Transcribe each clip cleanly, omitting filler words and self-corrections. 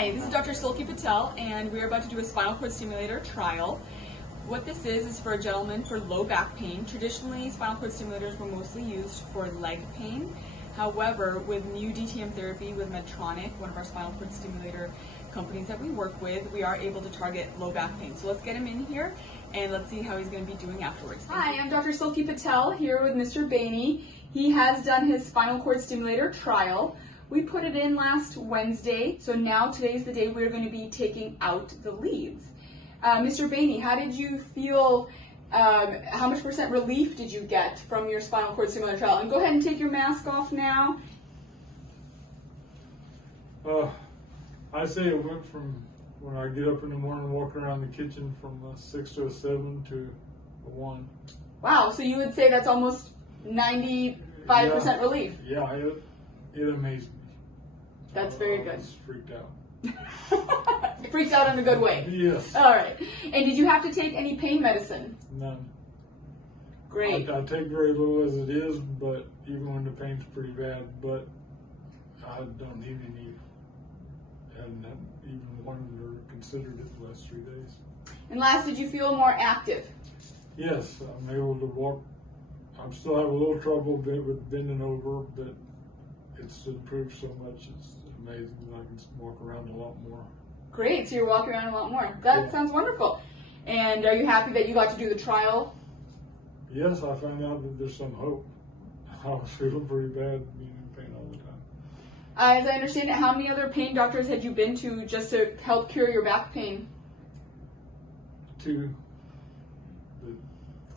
Hi, this is Dr. Silky Patel, and we're about to do a spinal cord stimulator trial. What this is for a gentleman for low back pain. Traditionally, spinal cord stimulators were mostly used for leg pain. However, with new DTM therapy with Medtronic, one of our spinal cord stimulator companies that we work with, we are able to target low back pain. So let's get him in here and let's see how he's going to be doing afterwards. Hi, I'm Dr. Silky Patel here with Mr. Bainey. He has done his spinal cord stimulator trial. We put it in last Wednesday, so now today's the day we're going to be taking out the leads. Mr. Bainey, how did you feel, how much % relief did you get from your spinal cord stimulator trial? And go ahead and take your mask off now. I say it went from when I get up in the morning and walk around the kitchen from a 6 to a 7 to a 1. Wow, so you would say that's almost 95% relief? Yeah, it amazed me. That's very good. I was freaked out. Freaked out in a good way? Yes. All right. And did you have to take any pain medicine? None. Great. I take very little as it is, but even when the pain's pretty bad, but I don't need any. Hadn't even wondered or considered it the last 3 days. And last, did you feel more active? Yes, I'm able to walk. I still have a little trouble with bending over, but it's improved so much. It's amazing. I can walk around a lot more. Great, so you're walking around a lot more. That sounds wonderful. And are you happy that you got to do the trial? Yes, I found out that there's some hope. I was feeling pretty bad, being in pain all the time. As I understand it, how many other pain doctors had you been to just to help cure your back pain? 2. The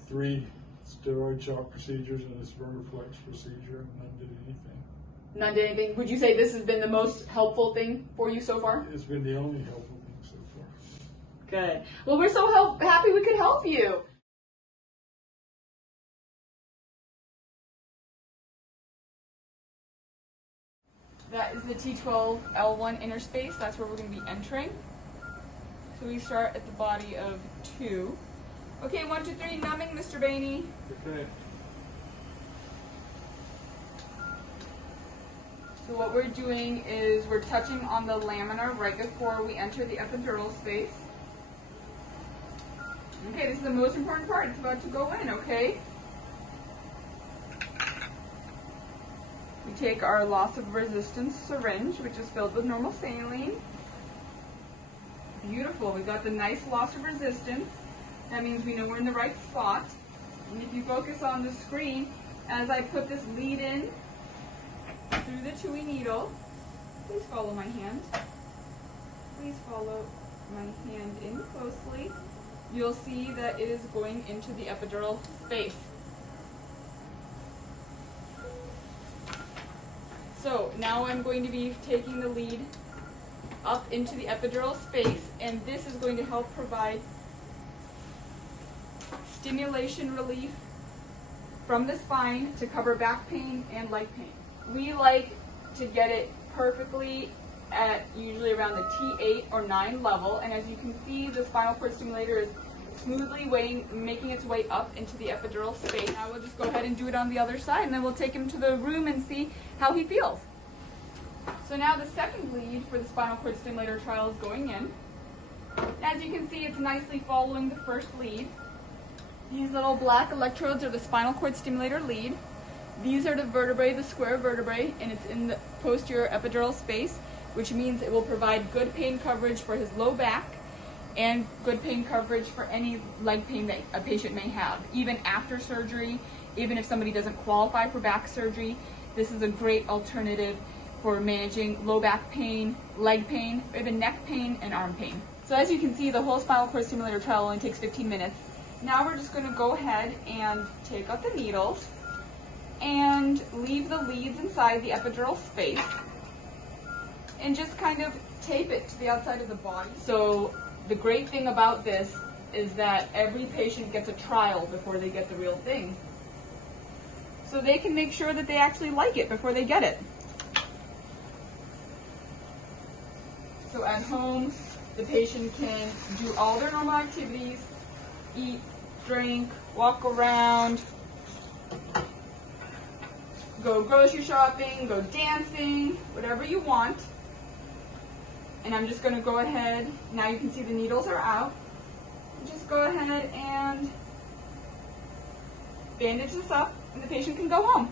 3 steroid shock procedures and a Spinal procedure, and none did anything. None did anything. Would you say this has been the most helpful thing for you so far? It's been the only helpful thing so far. Good. Well, we're so happy we could help you. That is the T12L1 interspace. That's where we're going to be entering. So we start at the body of 2. Okay, 1, 2, 3, numbing, Mr. Bainey. Okay. So what we're doing is we're touching on the laminar right before we enter the epidural space. Okay, this is the most important part. It's about to go in, okay? We take our loss of resistance syringe, which is filled with normal saline. Beautiful. We got the nice loss of resistance. That means we know we're in the right spot. And if you focus on the screen, as I put this lead in through the chewy needle, please follow my hand. Please follow my hand in closely. You'll see that it is going into the epidural space. So now I'm going to be taking the lead up into the epidural space, and this is going to help provide stimulation relief from the spine to cover back pain and leg pain. We like to get it perfectly at usually around the T8 or 9 level, and as you can see, the spinal cord stimulator is smoothly making its way up into the epidural space. Now we'll just go ahead and do it on the other side, and then we'll take him to the room and see how he feels. So now the second lead for the spinal cord stimulator trial is going in. As you can see, it's nicely following the first lead. These little black electrodes are the spinal cord stimulator lead. These are the vertebrae, the square vertebrae, and it's in the posterior epidural space, which means it will provide good pain coverage for his low back and good pain coverage for any leg pain that a patient may have. Even after surgery, even if somebody doesn't qualify for back surgery, this is a great alternative for managing low back pain, leg pain, or even neck pain and arm pain. So as you can see, the whole spinal cord stimulator trial only takes 15 minutes. Now we're just going to go ahead and take out the needles and leave the leads inside the epidural space and just kind of tape it to the outside of the body. So the great thing about this is that every patient gets a trial before they get the real thing, so they can make sure that they actually like it before they get it. So at home, the patient can do all their normal activities, eat, drink, walk around, go grocery shopping, go dancing, whatever you want. And I'm just going to go ahead, now you can see the needles are out. Just go ahead and bandage this up and the patient can go home.